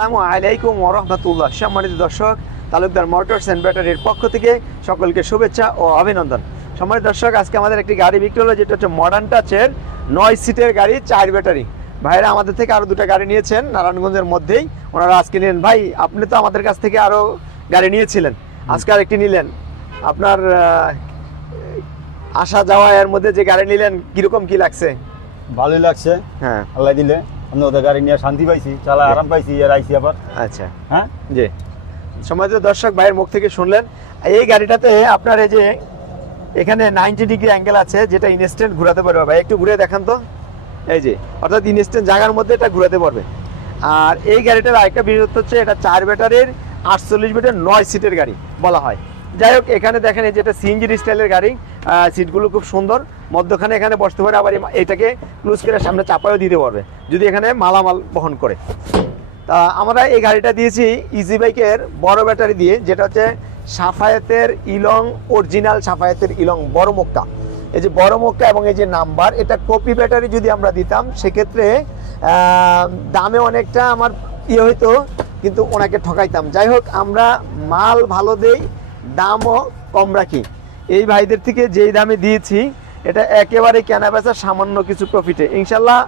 আসসালামু আলাইকুম ওয়া রাহমাতুল্লাহ। সম্মানিত দর্শক, তালুকদার মোটরস এন্ড ব্যাটারির পক্ষ থেকে সকলকে শুভেচ্ছা ও অভিনন্দন। সম্মানিত দর্শক, আজকে আমাদের একটি গাড়ি বিক্রি হলো, যেটা হচ্ছে মডার্ন টাচের 9 সিটের গাড়ি, 4 ব্যাটারি। ভাইরা আমাদের থেকে আরও 2টা গাড়ি নিয়েছেন নারায়ণগঞ্জের মধ্যেই, ওনারা আজকে নিলেন। ভাই, আপনি তো আমাদের কাছ থেকে আরও গাড়ি নিয়েছিলেন, আজকে আরেকটি নিলেন। আপনার আসা যাওয়া এর মধ্যে যে গাড়ি নিলেন, কিরকম কি লাগছে? ভালোই লাগছে, হ্যাঁ, আল্লাহ দিলে। আমি ওদের গাড়ি নিয়ে শান্তি পাইছি, চালা আরাম পাইছি, আর আইছি আবার। আচ্ছা, হ্যাঁ জি। সম্মানিত দর্শক, ভাইয়ের মুখ থেকে শুনলেন। এই গাড়িটাতে আপনার এই যে এখানে 90 ডিগ্রি অ্যাঙ্গেল আছে, যেটা ইনস্ট্যান্ট ঘোরাতে পারবে। ভাই একটু ঘুরে দেখান তো। এই যে অর্থাৎ ইনস্ট্যান্ট জায়গার মধ্যে এটা ঘোরাতে পারবে। আর এই গাড়িটার আরেকটা বিশেষত্ব হচ্ছে, এটা 4 ব্যাটারির 48 বেডের 9 সিটের গাড়ি বলা হয়। যাই হোক, এখানে দেখেন এই যেটা সিএনজি স্টাইলের গাড়ি, সিটগুলো খুব সুন্দর, মধ্যখানে এখানে বসতে পারে, আবার এটাকে ক্লোজ করে সামনে চাপায়ও দিতে পারবে যদি এখানে মালামাল বহন করে। তা আমরা এই গাড়িটা দিয়েছি ইজি বাইকের বড় ব্যাটারি দিয়ে, যেটা হচ্ছে সাফায়েতের ইলং, অরিজিনাল সাফায়েতের ইলং বড় মক্কা। এই যে বড় মক্কা এবং এই যে নাম্বার, এটা কপি ব্যাটারি যদি আমরা দিতাম সেক্ষেত্রে দামে অনেকটা আমার হইতো, কিন্তু ওনাকে ঠকাইতাম। যাই হোক, আমরা মাল ভালো দেই, দামও কম রাখি। এই ভাইদের থেকে যেই দামে দিয়েছি, এটা একেবারে কেনা বেচা সামান্য কিছু প্রফিটে। ইনশাল্লাহ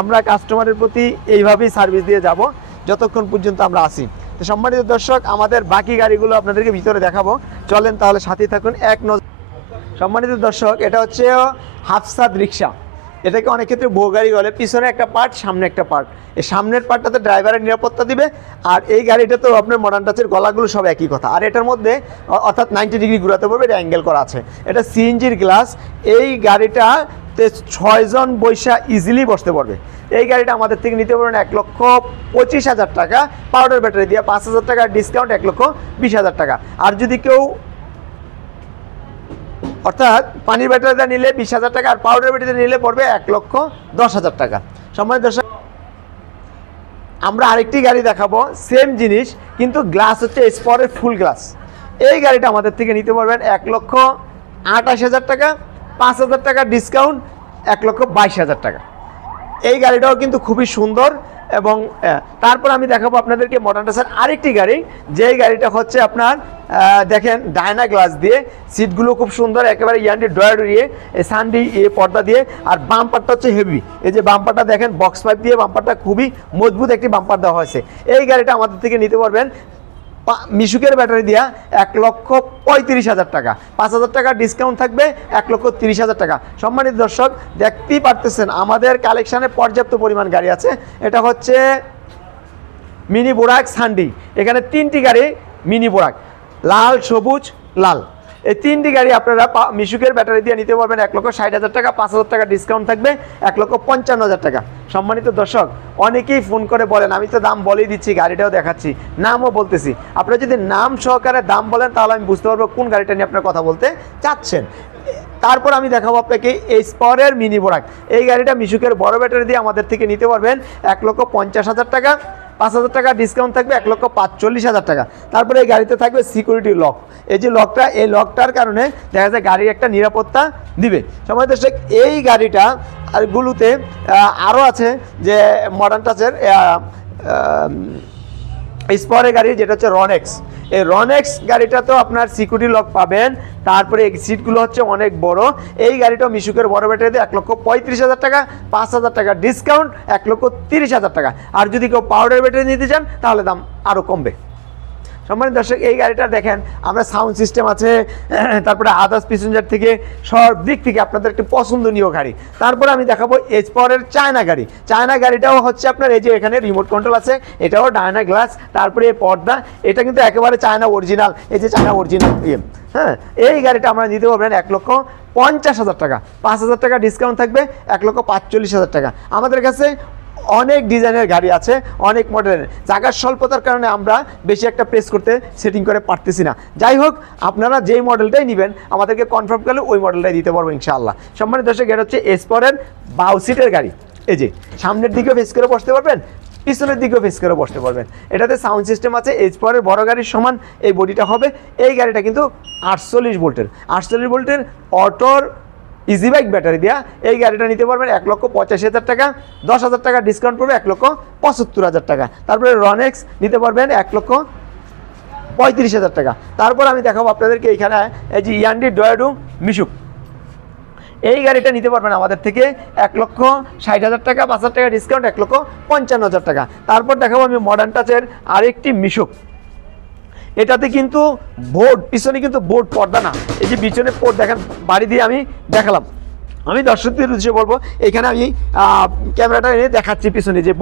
আমরা কাস্টমারের প্রতি এইভাবেই সার্ভিস দিয়ে যাব যতক্ষণ পর্যন্ত আমরা আসি। তো সম্মানিত দর্শক, আমাদের বাকি গাড়িগুলো আপনাদেরকে ভিতরে দেখাবো, চলেন তাহলে সাথেই থাকুন এক নজর। সম্মানিত দর্শক, এটা হচ্ছে হাফসাদ রিক্সা। এটাকে অনেক ক্ষেত্রে বউ গাড়ি বলে। পিছনে একটা পার্ট, সামনে একটা পার্ট। এই সামনের পার্টটাতে ড্রাইভারের নিরাপত্তা দিবে, আর এই গাড়িটা তো আপনার মডার্ন টাচের গলাগুলো সব একই কথা। আর এটার মধ্যে অর্থাৎ 90 ডিগ্রি ঘুরাতে পারবে, এটা অ্যাঙ্গেল করা আছে। এটা সিএনজির গ্লাস। এই গাড়িটাতে 6 জন বৈশা ইজিলি বসতে পারবে। এই গাড়িটা আমাদের থেকে নিতে পারবেন 1,25,000 টাকা, পাউডার ব্যাটারি দিয়ে 5,000 টাকা ডিসকাউন্ট, 1,20,000 টাকা। আর যদি কেউ অর্থাৎ পানির ব্যাটারিটা নিলে 20,000 টাকা, আর পাউডার ব্যাটারিটা নিলে পড়বে 1,10,000 টাকা। সম্মানিত দর্শক, আমরা আরেকটি গাড়ি দেখাবো, সেম জিনিস, কিন্তু গ্লাস হচ্ছে স্পরের ফুল গ্লাস। এই গাড়িটা আমাদের থেকে নিতে পারবেন 1,28,000 টাকা, 5,000 টাকা ডিসকাউন্ট, 1,22,000 টাকা। এই গাড়িটাও কিন্তু খুবই সুন্দর। এবং তারপর আমি দেখাবো আপনাদেরকে মডার্ন টাচের আরেকটি গাড়ি, যেই গাড়িটা হচ্ছে আপনার দেখেন ডায়না গ্লাস দিয়ে, সিটগুলো খুব সুন্দর, একেবারে ইয়ান্ডি ড্রয়ার দিয়ে, সানডি পর্দা দিয়ে, আর বাম্পারটা হচ্ছে হেভি। এই যে বাম্পারটা দেখেন, বক্স পাইপ দিয়ে বাম্পারটা খুবই মজবুত একটি বাম্পার দেওয়া হয়েছে। এই গাড়িটা আমাদের থেকে নিতে পারবেন মিশুকের ব্যাটারি দিয়া 1,35,000 টাকা, 5,000 টাকা ডিসকাউন্ট থাকবে, 1,30,000 টাকা। সম্মানিত দর্শক, দেখতেই পারতেছেন আমাদের কালেকশানে পর্যাপ্ত পরিমাণ গাড়ি আছে। এটা হচ্ছে মিনি বোরাক সানডি। এখানে 3টি গাড়ি মিনি বোরাক, লাল, সবুজ, লাল। এই 3টি গাড়ি আপনারা মিশুকের ব্যাটারি দিয়ে নিতে পারবেন 1,60,000 টাকা, 5,000 টাকা ডিসকাউন্ট থাকবে, 1,55,000 টাকা। সম্মানিত দর্শক, অনেকেই ফোন করে বলেন, আমি তো দাম বলেই দিচ্ছি, গাড়িটাও দেখাচ্ছি, নামও বলতেছি। আপনারা যদি নাম সহকারে দাম বলেন, তাহলে আমি বুঝতে পারবো কোন গাড়িটা নিয়ে আপনার কথা বলতে চাচ্ছেন। তারপর আমি দেখাবো আপনাকে এই স্পরের মিনি বোরাক। এই গাড়িটা মিশুকের বড় ব্যাটারি দিয়ে আমাদের থেকে নিতে পারবেন 1,50,000 টাকা, 5,000 টাকা ডিসকাউন্ট থাকবে, 1,45,000 টাকা। তারপরে এই গাড়িতে থাকবে সিকিউরিটি লক। এই যে লকটা, এই লকটার কারণে দেখা যায় গাড়ির একটা নিরাপত্তা দিবে। সময় দর্শক, এই গাড়িটা আর গুলোতে আরও আছে যে মডার্ন টাচের স্পরের গাড়ি, যেটা হচ্ছে রনেক্স। এই রনেক্স গাড়িটা তো আপনার সিকিউরিটি লক পাবেন। তারপরে এই সিটগুলো হচ্ছে অনেক বড়। এই গাড়িটাও মিশুকের বড় ব্যাটারি দিয়ে 1,35,000 টাকা, 5,000 টাকা ডিসকাউন্ট, 1,30,000 টাকা। আর যদি কেউ পাউডার ব্যাটারি নিতে চান, তাহলে দাম আরও কমবে। সম্মানিত দর্শক, এই গাড়িটা দেখেন, আমরা সাউন্ড সিস্টেম আছে, তারপরে আদার্স প্যাসেঞ্জার থেকে সব দিক থেকে আপনাদের একটি পছন্দনীয় গাড়ি। তারপরে আমি দেখাবো এসপরের চায়না গাড়ি। চায়না গাড়িটাও হচ্ছে আপনার এই যে এখানে রিমোট কন্ট্রোল আছে, এটাও ডায়না গ্লাস, তারপরে এই পর্দা, এটা কিন্তু একেবারে চায়না অরিজিনাল। এই যে চায়না অরিজিনাল, হ্যাঁ, এই গাড়িটা আমরা নিতে পারবেন 1,50,000 টাকা, 5,000 টাকা ডিসকাউন্ট থাকবে, 1,45,000 টাকা। আমাদের কাছে অনেক ডিজাইনের গাড়ি আছে, অনেক মডেলের। জায়গার স্বল্পতার কারণে আমরা বেশি একটা প্রেস করতে সেটিং করে পারতেছি না। যাই হোক, আপনারা যেই মডেলটাই নেবেন আমাদেরকে কনফার্ম করলে ওই মডেলটাই দিতে পারবো ইনশাআল্লাহ। সম্মানিত দর্শক, এটা হচ্ছে এসপরের 22 সিটের গাড়ি। এই যে সামনের দিকেও ফেস করে বসতে পারবেন, পিছনের দিকেও ফেস করে বসতে পারবেন। এটাতে সাউন্ড সিস্টেম আছে, এসপরের বড় গাড়ির সমান এই বডিটা হবে। এই গাড়িটা কিন্তু 48 ভোল্টের, 48 ভোল্টের অটোর ইজি বাইক ব্যাটারি দেওয়া এই গাড়িটা নিতে পারবেন 1,85,000 টাকা, 10,000 টাকা ডিসকাউন্ট পড়বে 1,75,000 টাকা। তারপরে রনেক্স নিতে পারবেন 1,35,000 টাকা। তারপর আমি দেখাবো আপনাদেরকে এইখানে এই যে ইয়ান্ডি ডয়াডু মিশুক, এই গাড়িটা নিতে পারবেন আমাদের থেকে 1,60,000 টাকা, 5,000 টাকা ডিসকাউন্ট 1,55,000 টাকা। তারপর দেখাবো আমি মডার্ন টাচের আরেকটি মিশুক, এটাতে কিন্তু বোর্ড, পিছনে কিন্তু বোর্ড পর্দা না, এই যে পিছনে পোর্ট দেখেন, বাড়ি দিয়ে আমি দেখালাম। আমি দর্শকদের উদ্দেশ্যে বলবো, এখানে আমি ক্যামেরাটা এনে দেখাচ্ছি পিছনে যে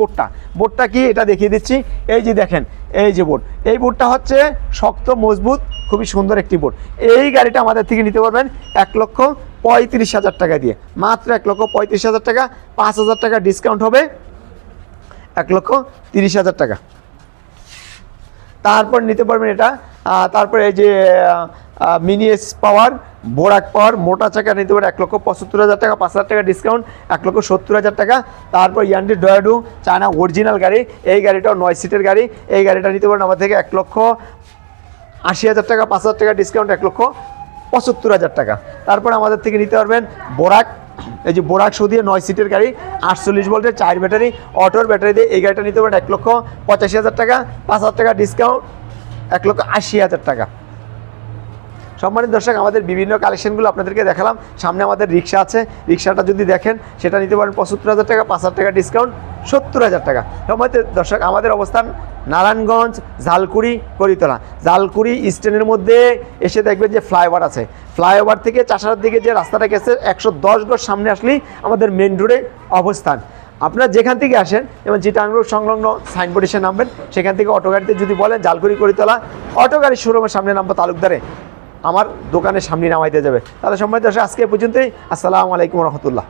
বোর্ডটা কি এটা দেখিয়ে দিচ্ছি। এই যে দেখেন, এই যে বোর্ড, এই বোর্ডটা হচ্ছে শক্ত মজবুত, খুবই সুন্দর একটি বোর্ড। এই গাড়িটা আমাদের থেকে নিতে পারবেন 1,35,000 টাকা দিয়ে, মাত্র 1,35,000 টাকা, 5,000 টাকা ডিসকাউন্ট হবে 1,30,000 টাকা। তারপর নিতে পারবেন এটা, তারপরে এই যে মিনি এস পাওয়ার, বোরাক পাওয়ার মোটা চাকা নিতে পারেন 1,75,000 টাকা, 5,000 টাকা ডিসকাউন্ট 1,70,000 টাকা। তারপর ইয়ান্ডি ডয়াডু চায়না অরিজিনাল গাড়ি, এই গাড়িটাও 9 সিটের গাড়ি, এই গাড়িটা নিতে পারেন আমার থেকে 1,80,000 টাকা, 5,000 টাকা ডিসকাউন্ট 1,75,000 টাকা। তারপর আমাদের থেকে নিতে পারবেন বোরাক, এই যে বোরাক শো দিয়ে 9 সিটের গাড়ি, 48 ভোল্টের 4 ব্যাটারি, অটোর ব্যাটারি দিয়ে এই গাড়িটা নিতে পারেন 1,85,000 টাকা, 5,000 টাকা ডিসকাউন্ট 1,80,000 টাকা। সম্মানিত দর্শক, আমাদের বিভিন্ন কালেকশনগুলো আপনাদেরকে দেখালাম। সামনে আমাদের রিক্সা আছে, রিক্সাটা যদি দেখেন সেটা নিতে পারেন 75,000 টাকা, 5,000 টাকা ডিসকাউন্ট 70,000 টাকা। সম্মানিত দর্শক, আমাদের অবস্থান নারায়ণগঞ্জ, ঝালকুড়ি, করিতলা। ঝালকুড়ি স্ট্যান্ডের মধ্যে এসে দেখবেন যে ফ্লাইওভার আছে, ফ্লাইওভার থেকে চাষার দিকে যে রাস্তাটা গেছে 110 গজ সামনে আসলেই আমাদের মেন রোডে অবস্থান। আপনারা যেখান থেকে আসেন, যেমন চিটাং রোড সংলগ্ন সাইনবোর্ড এসে নামবেন, সেখান থেকে অটো গাড়িতে যদি বলেন ঝালকুড়ি করিতলা, অটো গাড়ির শোরুমের সামনে নামবো তালুকদারে, আমার দোকানের সামনে নামাইতে যাবে। তাহলে সম্মানিত দর্শক, আজকে পর্যন্তই। আসসালামু আলাইকুম রহমতুল্লাহ।